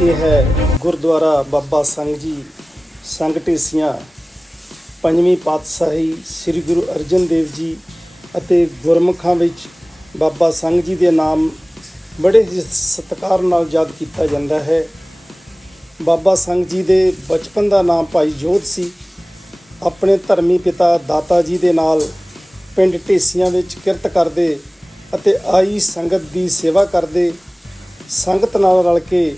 ਇਹ ਹੈ ਗੁਰਦੁਆਰਾ ਬਾਬਾ ਸੰਗ ਜੀ ਸੰਗ ਢੇਸੀਆਂ ਪੰਜਵੀਂ ਪਾਤਸ਼ਾਹੀ ਸ੍ਰੀ ਗੁਰੂ ਅਰਜਨ ਦੇਵ ਜੀ ਅਤੇ ਗੁਰਮੁਖਾਂ ਵਿੱਚ ਬਾਬਾ ਸੰਗ ਜੀ ਦੇ ਨਾਮ ਬੜੇ ਹੀ ਸਤਿਕਾਰ ਨਾਲ ਯਾਦ ਕੀਤਾ ਜਾਂਦਾ ਹੈ। ਬਾਬਾ ਸੰਗ ਜੀ ਦੇ ਬਚਪਨ ਦਾ ਨਾਮ ਭਾਈ ਜੋਧ ਸੀ। ਆਪਣੇ ਧਰਮੀ ਪਿਤਾ ਦਾਤਾ ਜੀ ਦੇ ਨਾਲ ਪਿੰਡ ਢੇਸੀਆਂ ਵਿੱਚ ਕਿਰਤ ਕਰਦੇ ਅਤੇ ਆਈ ਸੰਗਤ ਦੀ ਸੇਵਾ ਕਰਦੇ ਸੰਗਤ ਨਾਲ ਰਲ ਕੇ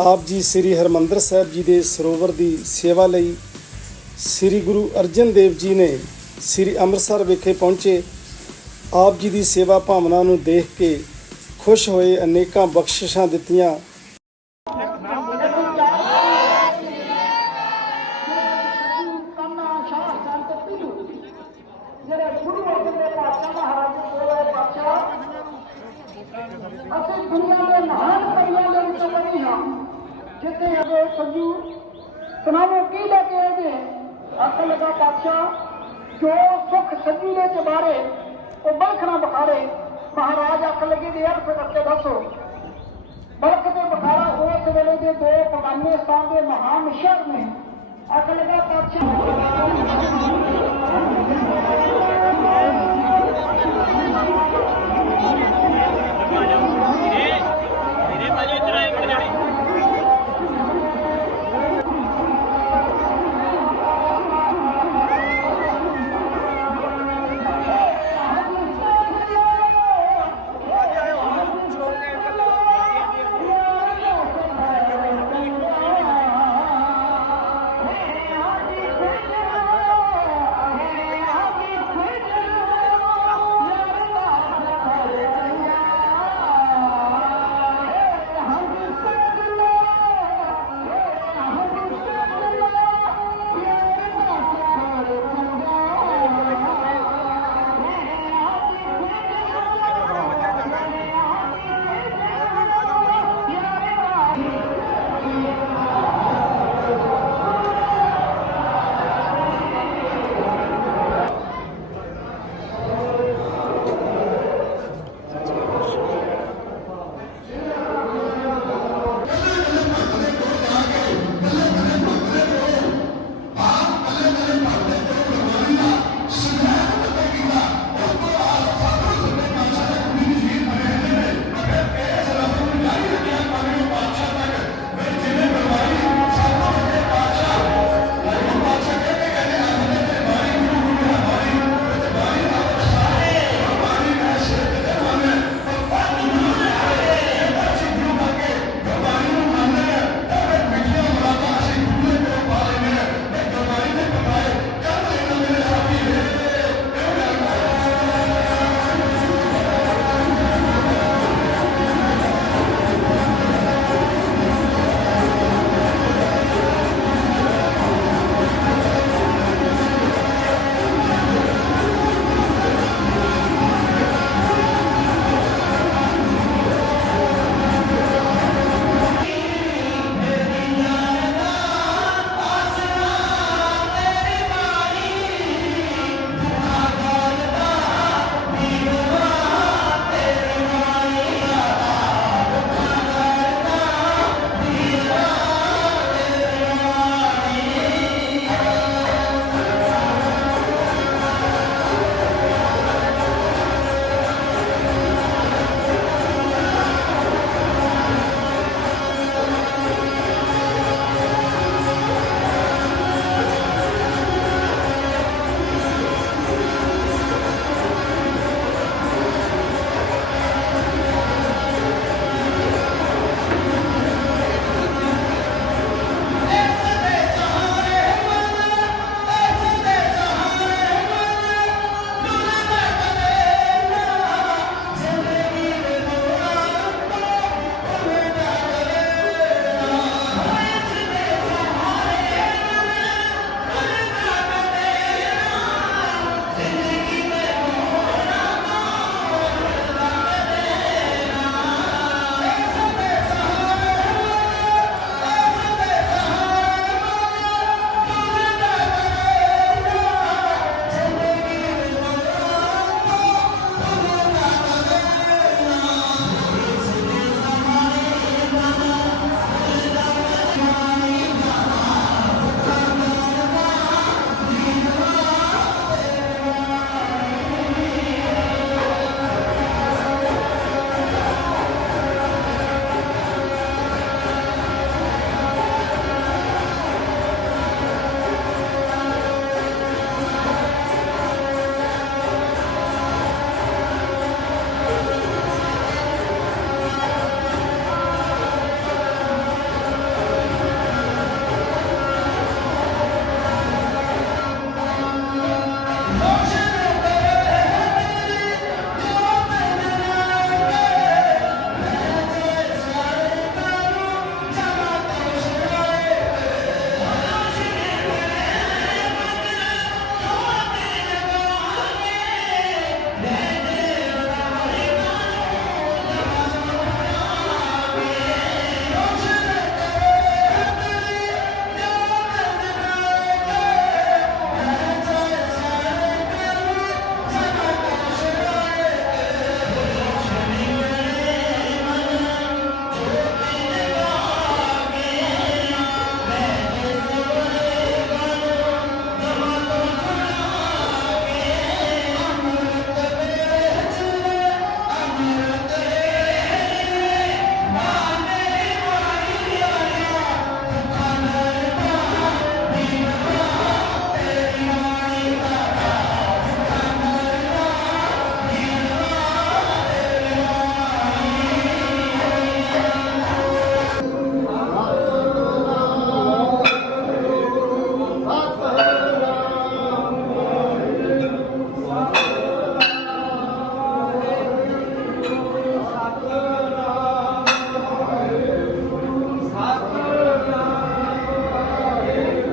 ਆਪ ਜੀ ਸ੍ਰੀ ਹਰਮੰਦਰ ਸਾਹਿਬ ਜੀ ਦੇ ਸਰੋਵਰ ਦੀ ਸੇਵਾ ਲਈ ਸ੍ਰੀ ਗੁਰੂ ਅਰਜਨ ਦੇਵ ਜੀ ਨੇ ਸ੍ਰੀ ਅੰਮ੍ਰਿਤਸਰ ਵਿਖੇ ਪਹੁੰਚੇ। ਆਪ ਜੀ ਦੀ ਸੇਵਾ ਭਾਵਨਾ ਨੂੰ ਦੇਖ ਕੇ ਖੁਸ਼ ਹੋਏ ਅਨੇਕਾਂ ਬਖਸ਼ਿਸ਼ਾਂ ਦਿੱਤੀਆਂ। ਅਸੀਂ ਦੁਨੀਆ ਦੇ ਮਹਾਨ ਕਵੀਆਂ ਦੇ ਵਿੱਚੋਂ ਬਣੀ ਹਾਂ। ਜਿੱਥੇ ਅਗੇ ਸੰਜੂ ਸੁਣਾਵੋ ਕੀ ਲੈ ਕੇ ਆਏ ਜੇ ਅਕਲ ਲਗਾ ਪਾਤਸ਼ਾਹ, ਜੋ ਸੁਖ ਸੱਜੀ ਦੇ ਚਬਾਰੇ, ਉਹ ਬਲਖਣਾ ਬਖਾਰੇ। ਮਹਾਰਾਜ ਅੱਖ ਲੱਗੀ ਦੀ ਅਰਥ ਕਰਕੇ ਦੱਸੋ। ਬਲਖ ਤੇ ਬਖਾਰਾ ਉਸ ਵੇਲੇ ਦੇ ਦੋ ਪਗਾਨੇ ਸਥਾਨ ਦੇ ਮਹਾਨ ਸ਼ਹਿਰ ਨੇ। ਅੱਖ ਦਾ ਪਾਤਸ਼ਾਹ